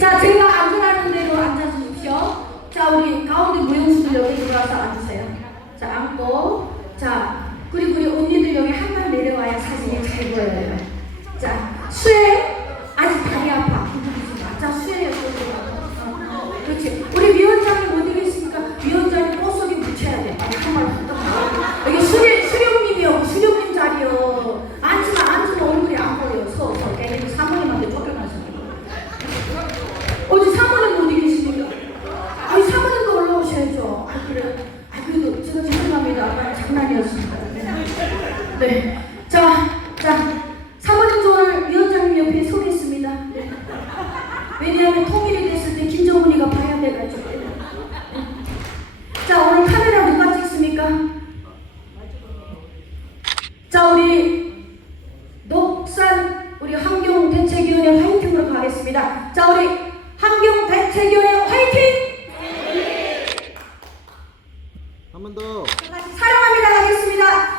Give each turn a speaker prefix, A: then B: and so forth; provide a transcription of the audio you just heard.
A: 자, 제가 앉으라는 대로 앉아주십시오. 자, 우리 가운데 무용수들 여기 들어와서 앉으세요. 자, 앉고. 자, 그리고 우리 언니들 여기 한 발 내려와야 사진이 잘 보여요. 제가 죄송합니다. 아까 장난이었습니다. 네. 네. 자, 자 사모님 저 오늘 위원장님 옆에 서겠습니다. 네. 왜냐하면 통일이 됐을 때 김정은이가 봐야 돼가지고. 네. 자 오늘 카메라 누가 찍습니까? 자 우리 녹산 우리 환경대책위원회 화이팅으로 가겠습니다. 자 우리 한 번 더. 사랑합니다 하겠습니다.